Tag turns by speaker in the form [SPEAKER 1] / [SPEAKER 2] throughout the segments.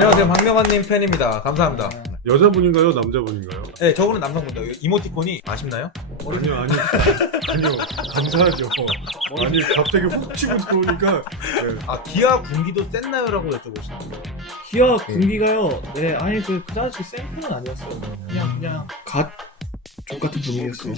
[SPEAKER 1] 안녕하세요, 박명환님 팬입니다. 감사합니다.
[SPEAKER 2] 여자분인가요? 남자분인가요?
[SPEAKER 1] 네, 저분은 남성분이요. 이모티콘이 아쉽나요?
[SPEAKER 2] 아니요. 감사하죠. 아니, 갑자기 훅 치고 들어오니까. 네.
[SPEAKER 1] 아, 기아 군기도 셌나요?라고 여쭤보시는데.
[SPEAKER 3] 기아 군기가요. 네, 아니 그다지 센 편은 아니었어요. 그냥 족같은 분위기였어요.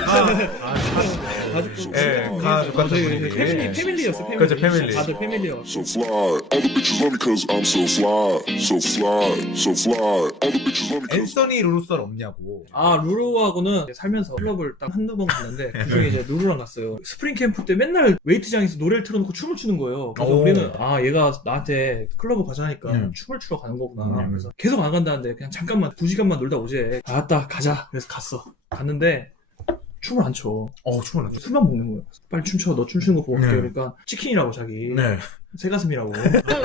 [SPEAKER 3] 가족
[SPEAKER 1] 같은 분위기.
[SPEAKER 3] 패밀리였어요.
[SPEAKER 1] 그렇죠, 패밀리.
[SPEAKER 3] 다들 패밀리요.
[SPEAKER 4] So fly, all the bitches love me cause I'm so fly, so fly, so fly. All the bitches love me cause
[SPEAKER 1] 앤서니 루루썰 없냐고.
[SPEAKER 3] 아, 루루하고는 살면서 클럽을 딱 한두 번 갔는데 그중에 이제 루루랑 갔어요. 스프링 캠프 때 맨날 웨이트장에서 노래를 틀어놓고 춤을 추는 거예요. 그래서
[SPEAKER 1] 오.
[SPEAKER 3] 우리는 얘가 나한테 클럽을 가자니까 춤을 추러 가는 거구나. 그래서 계속 안 간다는데 그냥 잠깐만 2시간만 놀다 오지. 알았다, 가자. 그래서 갔는데 춤을 안 춰.
[SPEAKER 1] 춤을 안 춰.
[SPEAKER 3] 술만 먹는 거예요. 빨리 춤춰. 너 춤추는 거 보고 올게. 그러니까 치킨이라고 자기.
[SPEAKER 1] 네.
[SPEAKER 3] 새가슴이라고.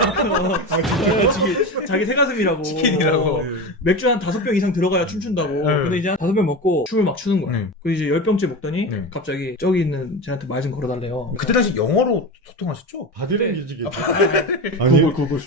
[SPEAKER 3] 자기 새가슴이라고.
[SPEAKER 1] 치킨이라고.
[SPEAKER 3] 맥주 한 5병 이상 들어가야 춤춘다고. 근데 이제 한 5병 먹고 춤을 막 추는 거야. 그리고 이제 10병째 먹더니 갑자기 저기 있는 쟤한테 말 좀 걸어달래요.
[SPEAKER 1] 그때 당시 영어로 소통하셨죠?
[SPEAKER 2] 바디랭 뮤직이죠.
[SPEAKER 3] 구글.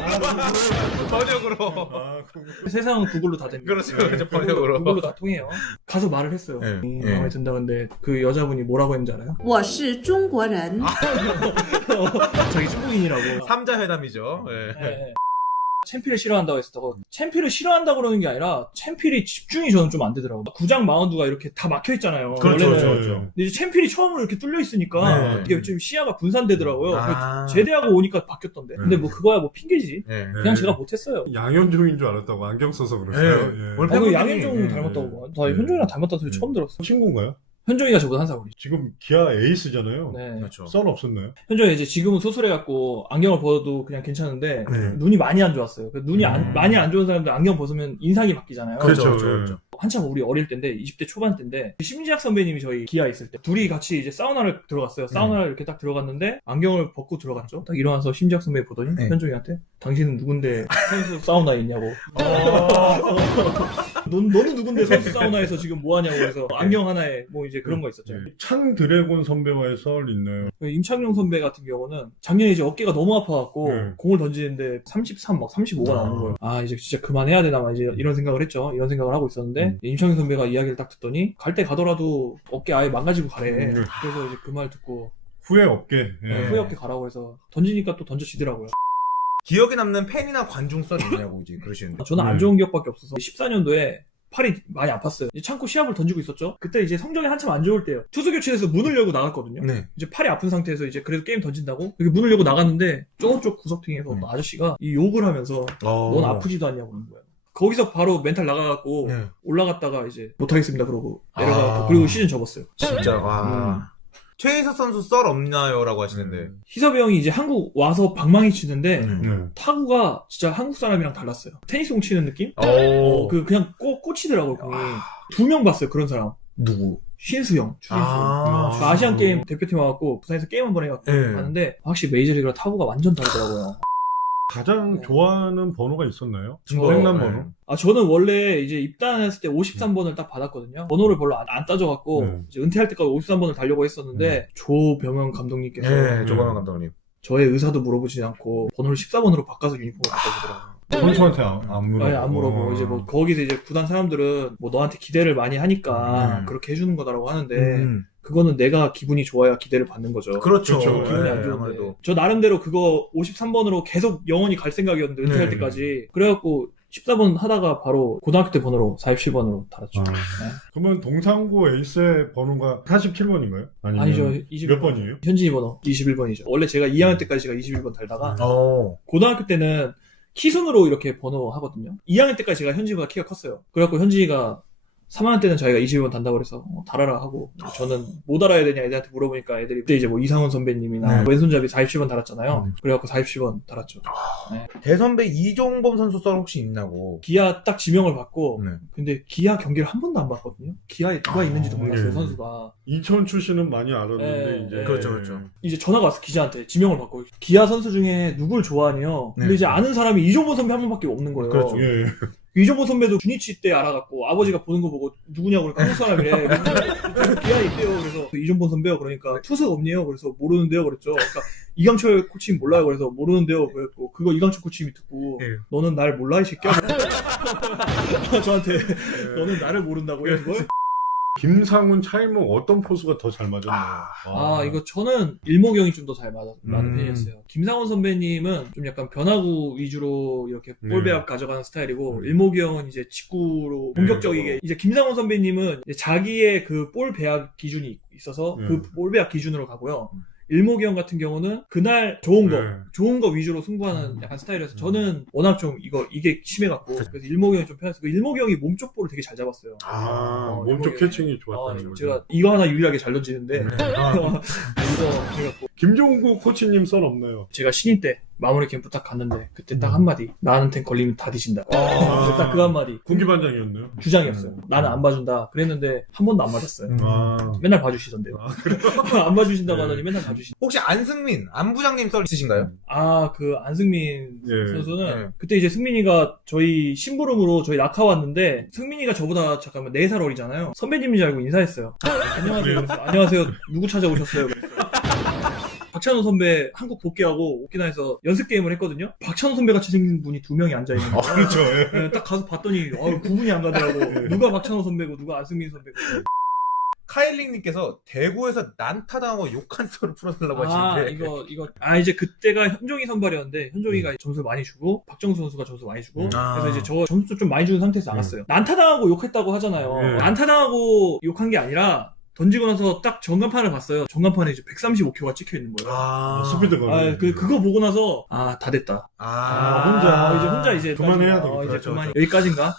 [SPEAKER 1] 번역으로.
[SPEAKER 3] 세상은 구글로 다 됩니다.
[SPEAKER 1] 그렇죠, 번역으로.
[SPEAKER 3] 구글로 다 통해요. 가서 말을 했어요. 마음에 든다. 근데 그 여자분이 뭐라고 했는지 알아요?
[SPEAKER 5] 我是中国人。
[SPEAKER 3] 자기 중국인이라고.
[SPEAKER 1] 3자 회담이죠. 네.
[SPEAKER 3] 챔피를 싫어한다고 했었다고. 챔피를 싫어한다고 그러는 게 아니라 챔피리 집중이 저는 좀 안 되더라고요. 구장 마운드가 이렇게 다 막혀있잖아요.
[SPEAKER 1] 그렇죠,
[SPEAKER 3] 원래는.
[SPEAKER 1] 그렇죠.
[SPEAKER 3] 근데 이제 챔피리 처음으로 이렇게 뚫려 있으니까 이게 좀 시야가 분산되더라고요. 그래서 제대하고 오니까 바뀌었던데. 근데 뭐 그거야 뭐 핑계지. 그냥 제가 못했어요.
[SPEAKER 2] 양현종인 줄 알았다고 안경 써서 그랬어요. 예.
[SPEAKER 3] 그 양현종 닮았다고. 나 현종이랑 닮았다는 소리 처음 들었어.
[SPEAKER 2] 친구인가요?
[SPEAKER 3] 현종이가 저보다 한 살 어리지.
[SPEAKER 2] 지금 기아 에이스잖아요.
[SPEAKER 3] 네.
[SPEAKER 1] 그렇죠.
[SPEAKER 2] 썰 없었나요?
[SPEAKER 3] 현종이 이제 지금은 소술해갖고 안경을 벗어도 그냥 괜찮은데 눈이 많이 안 좋았어요. 눈이 많이 안 좋은 사람들 안경 벗으면 인상이 바뀌잖아요.
[SPEAKER 1] 그렇죠.
[SPEAKER 3] 한참 우리 어릴 때인데 20대 초반 때인데 심지학 선배님이 저희 기아 있을 때 둘이 같이 이제 사우나를 들어갔어요. 사우나를 이렇게 딱 들어갔는데 안경을 벗고 들어갔죠. 딱 일어나서 심지학 선배 보더니 현종이한테 당신은 누군데 선수 사우나에 있냐고. 너는 누군데 선수 사우나에서 지금 뭐 하냐고. 그래서 안경 하나에 뭐 이제 그런 거 있었죠.
[SPEAKER 2] 찬 드래곤 선배와의 썰 있나요?
[SPEAKER 3] 임창용 선배 같은 경우는 작년에 이제 어깨가 너무 아파갖고 공을 던지는데 33, 막 35가 나오는 거예요. 이제 진짜 그만해야 되나 막 이제 이런 생각을 했죠. 이런 생각을 하고 있었는데 임창용 선배가 이야기를 딱 듣더니 갈 때 가더라도 어깨 아예 망가지고 가래. 그래서 이제 그 말 듣고
[SPEAKER 2] 후회 없게.
[SPEAKER 3] 후회 없게 가라고 해서 던지니까 또 던져지더라고요.
[SPEAKER 1] 기억에 남는 팬이나 관중 썰이 있냐고 이제 그러시는데.
[SPEAKER 3] 저는 안 좋은 기억밖에 없어서 14년도에 팔이 많이 아팠어요. 이제 참고 시합을 던지고 있었죠. 그때 이제 성적이 한참 안 좋을 때예요. 투수 교체해서 문을 열고 나갔거든요. 이제 팔이 아픈 상태에서 이제 그래도 게임 던진다고 이렇게 문을 열고 나갔는데 저쪽 구석탱이에서 아저씨가 이 욕을 하면서 넌 아프지도 않냐고 그러는 거예요. 거기서 바로 멘탈 나가갖고 올라갔다가 이제 못하겠습니다 그러고 내려가고 그리고 시즌 접었어요.
[SPEAKER 1] 진짜 와. 최희석 선수 썰 없나요?라고 하시는데.
[SPEAKER 3] 희섭이 형이 이제 한국 와서 방망이 치는데 타구가 진짜 한국 사람이랑 달랐어요. 테니스공 치는 느낌? 그냥 꽂히더라고요. 공이. 2명 봤어요 그런 사람.
[SPEAKER 1] 누구?
[SPEAKER 3] 신수영, 추신수. 아시안 게임 대표팀 와갖고 부산에서 게임 한번 해갖고 봤는데 확실히 메이저리그랑 타구가 완전 다르더라고요.
[SPEAKER 2] 가장 좋아하는 번호가 있었나요? 생남 번호?
[SPEAKER 3] 저는 원래 이제 입단했을 때 53번을 딱 받았거든요. 번호를 별로 안 따져갖고 이제 은퇴할 때까지 53번을 달려고 했었는데 조병현 감독님께서
[SPEAKER 1] 조병현 감독님.
[SPEAKER 3] 저의 의사도 물어보지 않고 번호를 14번으로 바꿔서 유니폼을 바꿔주더라고요.
[SPEAKER 2] 선수한테 안 물어보고.
[SPEAKER 3] 안 물어보고 이제 뭐 거기서 이제 구단 사람들은 뭐 너한테 기대를 많이 하니까 그렇게 해주는 거다라고 하는데 그거는 내가 기분이 좋아야 기대를 받는 거죠.
[SPEAKER 1] 그렇죠.
[SPEAKER 3] 기분이 안 좋은데. 저 나름대로 그거 53번으로 계속 영원히 갈 생각이었는데 은퇴할 때까지. 그래갖고 14번 하다가 바로 고등학교 때 번호로 47번으로 달았죠.
[SPEAKER 2] 그러면 동상고 에이스의 번호가 47번인가요?
[SPEAKER 3] 아니죠. 21번.
[SPEAKER 2] 몇 번이에요?
[SPEAKER 3] 현진이 번호 21번이죠. 원래 제가 2학년 때까지가 21번 달다가 고등학교 때는 키순으로 이렇게 번호 하거든요. 2학년 때까지 제가 현진이보다 키가 컸어요. 그래갖고 현진이가 3학년 때는 자기가 21번 단다고 그래서 달아라 하고 저는 뭐 달아야 되냐 애들한테 물어보니까 애들이 그때 이제 뭐 이상훈 선배님이나 왼손잡이 47번 달았잖아요. 그래갖고 47번 달았죠.
[SPEAKER 1] 대선배 이종범 선수 썰 혹시 있냐고.
[SPEAKER 3] 기아 딱 지명을 받고 근데 기아 경기를 한 번도 안 봤거든요. 기아에 누가 있는지도 몰랐어요 선수가.
[SPEAKER 2] 인천 출신은 많이 알았는데 이제
[SPEAKER 1] 그렇죠.
[SPEAKER 3] 이제 전화가 왔어 기자한테 지명을 받고 기아 선수 중에 누굴 좋아하냐. 근데 이제 아는 사람이 이종범 선배 한 번밖에 없는 거예요.
[SPEAKER 1] 그렇죠.
[SPEAKER 3] 이종범 선배도 주니치 때 알아갖고 아버지가 보는 거 보고 누구냐고 한국 사람이래. 기아에 있대요. 그래서 이종범 선배요. 그러니까 투수 없네요. 그래서 모르는데요. 그랬죠. 그러니까 이강철 코치님 몰라요. 그래서 모르는데요. 그랬고 그거 이강철 코치님이 듣고
[SPEAKER 1] 예.
[SPEAKER 3] 너는 날 몰라 이 새끼야. 저한테 너는 나를 모른다고요 이걸?
[SPEAKER 2] 김상훈, 차일목 어떤 포수가 더 잘 맞았나요?
[SPEAKER 3] 이거 저는 일목형이 좀 더 잘 맞는
[SPEAKER 2] 음.
[SPEAKER 3] 편이었어요. 김상훈 선배님은 좀 약간 변화구 위주로 이렇게 볼 배합 가져가는 스타일이고, 일목형은 이제 직구로 공격적이게, 이제 김상훈 선배님은 이제 자기의 그 볼 배합 기준이 있어서 그 볼 배합 기준으로 가고요. 일목형 같은 경우는 그날 좋은 거 위주로 승부하는 약간 스타일이어서 저는 워낙 좀 이게 심해갖고 그래서 일목형이 좀 편했어요. 그 일목형이 몸쪽 볼을 되게 잘 잡았어요.
[SPEAKER 2] 몸쪽 캐칭이 좋았다는 거죠.
[SPEAKER 3] 제가 이거 하나 유일하게 잘 던지는데 이거 해갖고
[SPEAKER 2] 김종국 코치님 썰 없나요?
[SPEAKER 3] 제가 신인 때 마무리 캠프 딱 갔는데 그때 딱 한마디, 나한테 걸리면 다 뒤진다. 딱 그 한마디.
[SPEAKER 2] 군기반장이었나요?
[SPEAKER 3] 주장이었어요. 나는 안 봐준다 그랬는데 한 번도 안 맞았어요. 맨날 봐주시던데요. 안 봐주신다고 하더니 맨날 봐주신.
[SPEAKER 1] 혹시 안승민 안부장님 썰 있으신가요?
[SPEAKER 3] 그 안승민 선수는
[SPEAKER 1] 예.
[SPEAKER 3] 그때 이제 승민이가 저희 심부름으로 저희 낙하 왔는데, 승민이가 저보다 잠깐만 4살 어리잖아요. 선배님인 줄 알고 인사했어요. 안녕하세요. 그래서 안녕하세요. 누구 찾아오셨어요? 그랬어요. 박찬호 선배 한국 복귀하고 오키나와에서 연습 게임을 했거든요. 박찬호 선배 같이 생긴 분이 2명이 앉아있는 거예요.
[SPEAKER 2] 그렇죠.
[SPEAKER 3] 네, 딱 가서 봤더니 구분이 안 가더라고. 누가 박찬호 선배고 누가 안승민 선배고.
[SPEAKER 1] 카일링님께서 대구에서 난타당하고 욕한 썰을 풀어달라고 하시는데
[SPEAKER 3] 이제 그때가 현종이 선발이었는데 현종이가 점수 많이 주고 박정수 선수가 점수 많이 주고 그래서 이제 저 점수 좀 많이 주는 상태에서 나갔어요. 난타당하고 욕했다고 하잖아요. 난타당하고 욕한 게 아니라 던지고 나서 딱 전간판을 봤어요. 전간판에 이제 135km가 찍혀 있는 거예요.
[SPEAKER 2] 스피드가.
[SPEAKER 3] 그거 보고 나서 다 됐다. 혼자 이제
[SPEAKER 2] 그만해야 되겠다.
[SPEAKER 3] 이제
[SPEAKER 1] 그렇죠,
[SPEAKER 3] 그만. 여기까지인가?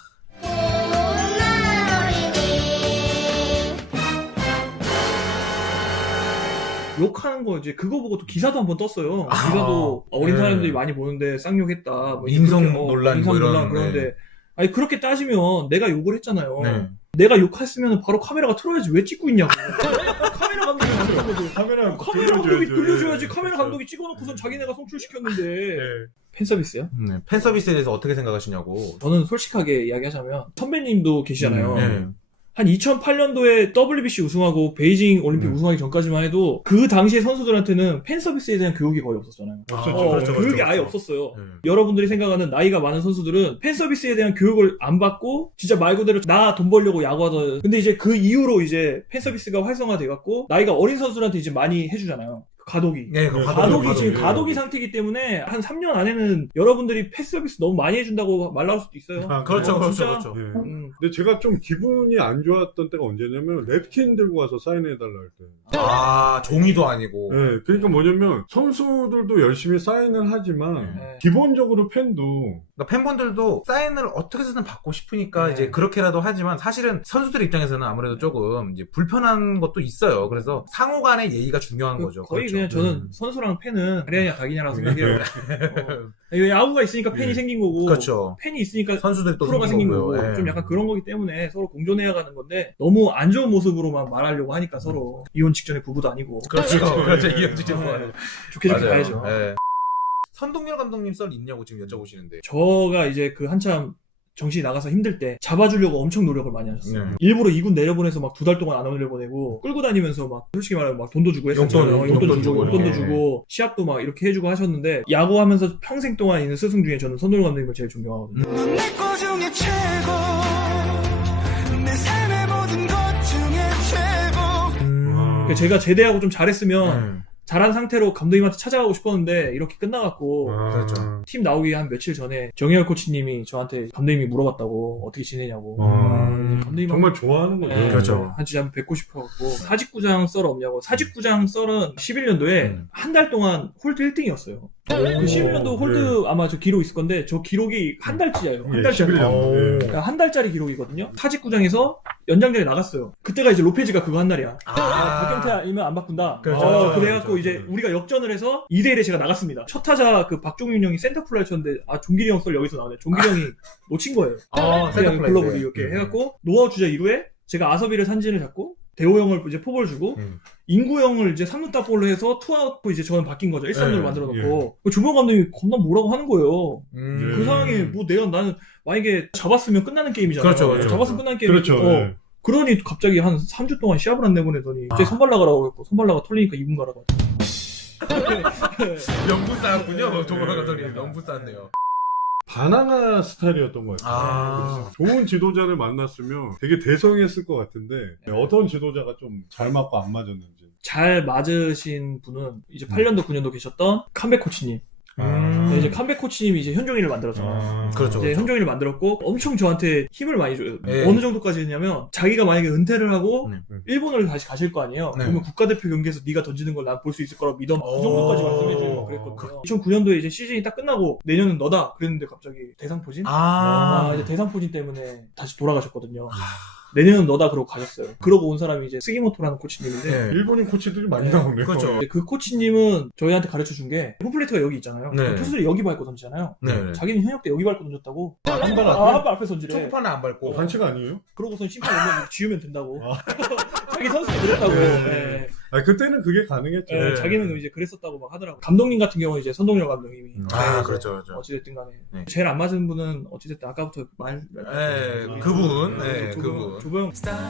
[SPEAKER 3] 욕하는 거 이제 그거 보고 또 기사도 한번 떴어요. 기사도 어린 사람들이 많이 보는데 쌍욕했다. 뭐
[SPEAKER 1] 인성
[SPEAKER 3] 그렇게,
[SPEAKER 1] 논란
[SPEAKER 3] 인성
[SPEAKER 1] 뭐 이런,
[SPEAKER 3] 논란 그런데 아니 그렇게 따지면 내가 욕을 했잖아요.
[SPEAKER 1] 네.
[SPEAKER 3] 내가 욕했으면 바로 카메라가 틀어야지 왜 찍고 있냐고. 카메라 감독이 만든 거지.
[SPEAKER 2] 카메라
[SPEAKER 3] 감독이 돌려줘야지. 카메라 감독이 찍어놓고선 자기네가 송출시켰는데. 팬서비스요?
[SPEAKER 1] 네. 팬서비스에 대해서 어떻게 생각하시냐고.
[SPEAKER 3] 저는 솔직하게 이야기하자면 선배님도 계시잖아요.
[SPEAKER 1] 네.
[SPEAKER 3] 한 2008년도에 WBC 우승하고 베이징 올림픽 우승하기 전까지만 해도 그 당시에 선수들한테는 팬 서비스에 대한 교육이 거의 없었잖아요. 교육이 아예 없었어요. 여러분들이 생각하는 나이가 많은 선수들은 팬 서비스에 대한 교육을 안 받고 진짜 말 그대로 나 돈 벌려고 야구하던. 근데 이제 그 이후로 이제 팬 서비스가 활성화돼 갖고 나이가 어린 선수들한테 이제 많이 해주잖아요. 가독이.
[SPEAKER 1] 네,
[SPEAKER 3] 지금 가독이 상태이기 때문에 한 3년 안에는 여러분들이 팬 서비스 너무 많이 해준다고 말 나올 수도 있어요.
[SPEAKER 1] 그렇죠.
[SPEAKER 2] 네. 근데 제가 좀 기분이 안 좋았던 때가 언제냐면 랩킨 들고 와서 사인해달라 할 때.
[SPEAKER 1] 종이도 아니고.
[SPEAKER 2] 네, 그러니까 뭐냐면 선수들도 열심히 사인을 하지만 기본적으로 팬도
[SPEAKER 1] 그러니까 팬분들도 사인을 어떻게 해서든 받고 싶으니까 이제 그렇게라도 하지만 사실은 선수들 입장에서는 아무래도 조금 이제 불편한 것도 있어요. 그래서 상호 간의 예의가 중요한 거죠.
[SPEAKER 3] 거의
[SPEAKER 1] 그렇죠.
[SPEAKER 3] 그냥 저는 선수랑 팬은 아리아냐 닭이냐라고 생각해요. 야구가 있으니까 팬이 생긴 거고,
[SPEAKER 1] 그렇죠.
[SPEAKER 3] 팬이 있으니까
[SPEAKER 1] 선수들이 또
[SPEAKER 3] 프로가 생긴 거고,
[SPEAKER 1] 예.
[SPEAKER 3] 좀 약간 그런 거기 때문에 서로 공존해야 가는 건데 너무 안 좋은 모습으로만 말하려고 하니까 서로 이혼 직전에 부부도 아니고.
[SPEAKER 1] 그렇죠. 이현 직전
[SPEAKER 3] 좋게 가야죠.
[SPEAKER 1] 네. 선동열 감독님 썰 있냐고 지금 여쭤보시는데.
[SPEAKER 3] 저가 이제 그 한참 정신이 나가서 힘들 때 잡아주려고 엄청 노력을 많이 하셨어요.
[SPEAKER 1] 네.
[SPEAKER 3] 일부러 2군 내려보내서 막 2달 동안 안 올려보내고 끌고 다니면서 막 솔직히 말하면 막 돈도 주고 했었잖아요. 용돈도 주고 시합도 막 이렇게 해주고 하셨는데, 야구하면서 평생 동안 있는 스승 중에 저는 선동열 감독님을 제일 존경하거든요.
[SPEAKER 5] 넌 내 거 중에 최고, 내 삶의 모든 것 중에 최고.
[SPEAKER 3] 제가 제대하고 좀 잘했으면 잘한 상태로 감독님한테 찾아가고 싶었는데 이렇게 끝나갖고
[SPEAKER 1] 그렇죠.
[SPEAKER 3] 팀 나오기 한 며칠 전에 정혜열 코치님이 저한테 감독님이 물어봤다고 어떻게 지내냐고. 감독님
[SPEAKER 2] 정말 좋아하는 거죠.
[SPEAKER 3] 네,
[SPEAKER 1] 그렇죠.
[SPEAKER 3] 한 진짜 한번 뵙고 싶어갖고. 사직구장 썰 없냐고. 사직구장 썰은 11년도에 한 달 동안 홀드 1등이었어요. 그 11년도 홀드 아마 저 기록 있을 건데 저 기록이 한 달째예요. 한 달짜리. 그러니까 한 달짜리 기록이거든요. 사직구장에서 연장전에 나갔어요. 그때가 이제 로페즈가 그거 한 날이야. 박경태 아니면 안 바꾼다. 그래갖고 이제 우리가 역전을 해서 2대1에 제가 나갔습니다. 첫 타자 그 박종윤 형이 센터플라이 쳤는데 종길이 형 썰 여기서 나오네. 종길이 형이 놓친 거예요. 그냥 글러브를 이렇게 해갖고 노아웃 주자 2루에 제가 아서비를 산진을 잡고 대호 형을 이제 포볼 주고 인구 형을 이제 3루 따볼로 해서 투아웃 이제 저는 바뀐 거죠. 1-3루를 만들어 놓고 조명 감독님이 겁나 뭐라고 하는 거예요. 그 상황에 뭐 나는 만약에 잡았으면 끝나는 게임이잖아요.
[SPEAKER 1] 그렇죠.
[SPEAKER 3] 잡았으면 끝나는 게임.
[SPEAKER 2] 그렇죠.
[SPEAKER 3] 그러니 갑자기 한 3주 동안 시합을 안 내보내더니 이제 선발 나가라고 했고 선발 나가 털리니까 2군 가라고.
[SPEAKER 1] 명분 쌓았군요.
[SPEAKER 2] 네,
[SPEAKER 1] 조건호
[SPEAKER 2] 네,
[SPEAKER 1] 감독님
[SPEAKER 2] 네.
[SPEAKER 1] 명분 쌓았네요.
[SPEAKER 2] 바나나 스타일이었던 것 같아요.
[SPEAKER 1] 아.
[SPEAKER 2] 그래서 좋은 지도자를 만났으면 되게 대성했을 것 같은데 어떤 지도자가 좀 잘 맞고 안 맞았는지.
[SPEAKER 3] 잘 맞으신 분은 이제 8년도 9년도 계셨던 칸백 코치님. 네, 이제 칸백 코치님이 이제 현종이를 만들었잖아요.
[SPEAKER 1] 그렇죠.
[SPEAKER 3] 이제 현종이를 만들었고 엄청 저한테 힘을 많이 줘요.
[SPEAKER 1] 네.
[SPEAKER 3] 어느 정도까지 했냐면 자기가 만약에 은퇴를 하고
[SPEAKER 1] 네.
[SPEAKER 3] 일본을 다시 가실 거 아니에요.
[SPEAKER 1] 네.
[SPEAKER 3] 그러면 국가대표 경기에서 네가 던지는 걸 난 볼 수 있을 거라고 믿어. 그 정도까지 말씀해주고 막 그랬거든요. 2009년도에 이제 시즌이 딱 끝나고 내년은 너다 그랬는데 갑자기 대상포진? 이제 대상포진 때문에 다시 돌아가셨거든요. 내년은 너다 그러고 가셨어요. 그러고 온 사람이 이제 스기모토라는 코치님인데
[SPEAKER 1] 네.
[SPEAKER 2] 일본인 코치들이 많이
[SPEAKER 3] 네.
[SPEAKER 2] 나오네요.
[SPEAKER 1] 그렇죠.
[SPEAKER 3] 근데 그 코치님은 저희한테 가르쳐 준 게 홈플레이트가 여기 있잖아요.
[SPEAKER 1] 네.
[SPEAKER 3] 투수들이 여기 밟고 던지잖아요.
[SPEAKER 1] 네.
[SPEAKER 3] 자기는 현역 때 여기 밟고 던졌다고.
[SPEAKER 2] 한발
[SPEAKER 3] 한발 앞에 던지래.
[SPEAKER 1] 초코파는 안 밟고.
[SPEAKER 2] 반칙 아니에요?
[SPEAKER 3] 그러고선 심판 오면 지우면 된다고.
[SPEAKER 2] 아.
[SPEAKER 3] 자기 선수가 그랬다고.
[SPEAKER 2] 네.
[SPEAKER 3] 네.
[SPEAKER 2] 아 그때는 그게 가능했죠.
[SPEAKER 3] 네, 자기는 이제 그랬었다고 막 하더라고. 감독님 같은 경우는 이제 선동열 감독님이.
[SPEAKER 1] 아,
[SPEAKER 3] 네,
[SPEAKER 1] 그렇죠, 그렇죠.
[SPEAKER 3] 어찌됐든 간에.
[SPEAKER 1] 네.
[SPEAKER 3] 제일 안 맞은 분은 어찌됐든 아까부터
[SPEAKER 1] 그분, 네,
[SPEAKER 3] 조병-
[SPEAKER 1] 그분.
[SPEAKER 3] 조병.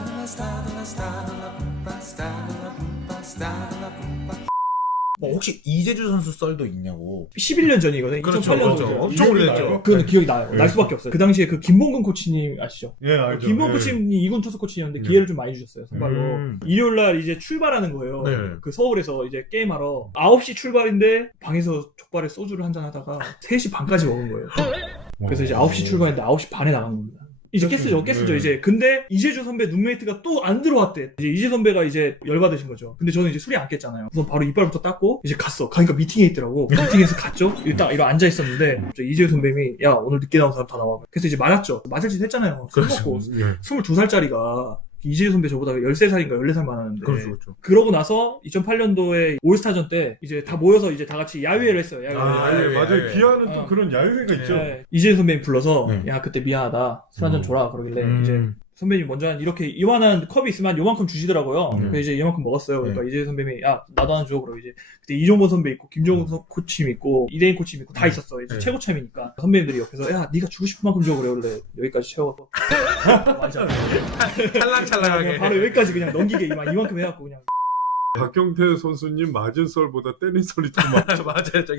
[SPEAKER 1] 뭐 혹시 이재주 선수 썰도 있냐고.
[SPEAKER 3] 11년 전이거든요.
[SPEAKER 1] 그렇죠,
[SPEAKER 3] 2008년도.
[SPEAKER 1] 그렇죠. 엄청 오래됐죠.
[SPEAKER 3] 그건 기억이 나요.
[SPEAKER 2] 네.
[SPEAKER 3] 날 수밖에 없어요. 그 당시에 그 김봉근 코치님 아시죠?
[SPEAKER 2] 예, 알죠.
[SPEAKER 3] 김봉근
[SPEAKER 2] 예.
[SPEAKER 3] 코치님이 2군 투수 코치였는데
[SPEAKER 2] 네.
[SPEAKER 3] 기회를 좀 많이 주셨어요. 선발로. 일요일날 이제 출발하는 거예요.
[SPEAKER 1] 네.
[SPEAKER 3] 그 서울에서 이제 게임하러 9시 출발인데 방에서 족발에 소주를 한잔 하다가 3시 반까지 먹은 거예요. 그래서 이제 9시 출발했는데 9시 반에 나간 겁니다. 이제 깼으죠.
[SPEAKER 2] 네.
[SPEAKER 3] 이제. 근데 이재주 선배 룸메이트가 또 안 들어왔대. 이제 이재 선배가 이제 열받으신 거죠. 근데 저는 이제 술이 안 깼잖아요. 우선 바로 이빨부터 닦고 이제 갔어. 가니까 미팅에 있더라고. 미팅에서 갔죠. 일단 이러 앉아 있었는데 이재주 선배님이 야 오늘 늦게 나온 사람 다 나와. 그래서 이제 맞았죠. 맞을 짓 했잖아요. 술 먹고
[SPEAKER 2] 예.
[SPEAKER 3] 22살짜리가 이재주 선배 저보다 13살인가 14살 많았는데.
[SPEAKER 1] 그렇죠.
[SPEAKER 3] 그러고 나서 2008년도에 올스타전 때 이제 다 모여서 이제 다 같이 야유회를 했어요. 야유회.
[SPEAKER 2] 아, 예, 맞아요.
[SPEAKER 1] 야외.
[SPEAKER 2] 기아는 또
[SPEAKER 3] 어.
[SPEAKER 2] 그런 야유회가 있죠.
[SPEAKER 3] 네. 이재주 선배님 불러서
[SPEAKER 1] 네.
[SPEAKER 3] 야 그때 미안하다 술 한잔 줘라 그러길래 이제
[SPEAKER 1] 음.
[SPEAKER 3] 선배님 먼저 한 이렇게 이만한 컵이 있으면 한 요만큼 주시더라고요.
[SPEAKER 1] 네.
[SPEAKER 3] 그래서 이제 이만큼 먹었어요. 그러니까 이재 선배님이 야 나도 하나 줘. 그러고 이제 그때 이종범 선배 있고 김종훈 코치님 있고 이대인 코치님 있고 다 있었어. 이제
[SPEAKER 1] 네.
[SPEAKER 3] 최고참이니까 선배님들이 옆에서 야 네가 주고 싶은 만큼 줘. 그래 원래 여기까지 채워서 맞아.
[SPEAKER 1] 찰랑찰랑하게.
[SPEAKER 3] 바로 여기까지 그냥 넘기게 이만큼 해갖고 그냥.
[SPEAKER 2] 박경태 선수님 맞은 썰보다 때린 썰이 더 많죠.
[SPEAKER 1] 맞아요, 저기.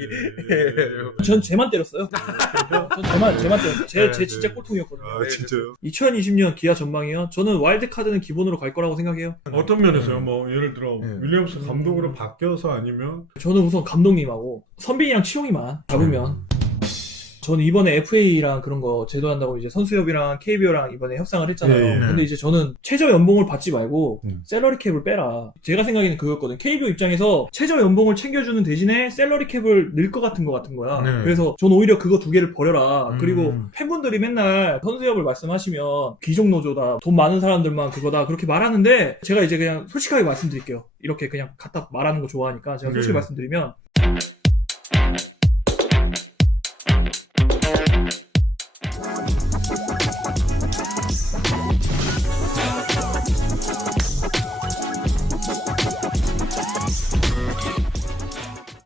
[SPEAKER 3] 전 쟤만 때렸어요. 전 쟤만 때렸어요. 제
[SPEAKER 1] 네,
[SPEAKER 3] 진짜
[SPEAKER 1] 네.
[SPEAKER 3] 꼴통이었거든요.
[SPEAKER 2] 아, 진짜요?
[SPEAKER 3] 2020년 기아 전망이요. 저는 와일드 카드는 기본으로 갈 거라고 생각해요.
[SPEAKER 2] 어떤 면에서요? 뭐 예를 들어
[SPEAKER 1] 네.
[SPEAKER 2] 윌리엄스 감독으로 바뀌어서 아니면
[SPEAKER 3] 저는 우선 감독님하고 선빈이랑 치용이만 잡으면 저는 이번에 FA랑 그런 거 제도한다고 이제 선수협이랑 KBO랑 이번에 협상을 했잖아요.
[SPEAKER 2] 예, 예.
[SPEAKER 3] 근데 이제 저는 최저 연봉을 받지 말고
[SPEAKER 2] 음.
[SPEAKER 3] 샐러리 캡을 빼라. 제가 생각에는 그거였거든요. KBO 입장에서 최저 연봉을 챙겨주는 대신에 샐러리 캡을 늘 것 같은 거야.
[SPEAKER 1] 네.
[SPEAKER 3] 그래서 저는 오히려 그거 두 개를 버려라.
[SPEAKER 1] 음.
[SPEAKER 3] 그리고 팬분들이 맨날 선수협을 말씀하시면 귀족노조다. 돈 많은 사람들만 그거다. 그렇게 말하는데 제가 이제 그냥 솔직하게 말씀드릴게요. 이렇게 그냥 갖다 말하는 거 좋아하니까 제가 솔직히
[SPEAKER 2] 네.
[SPEAKER 3] 말씀드리면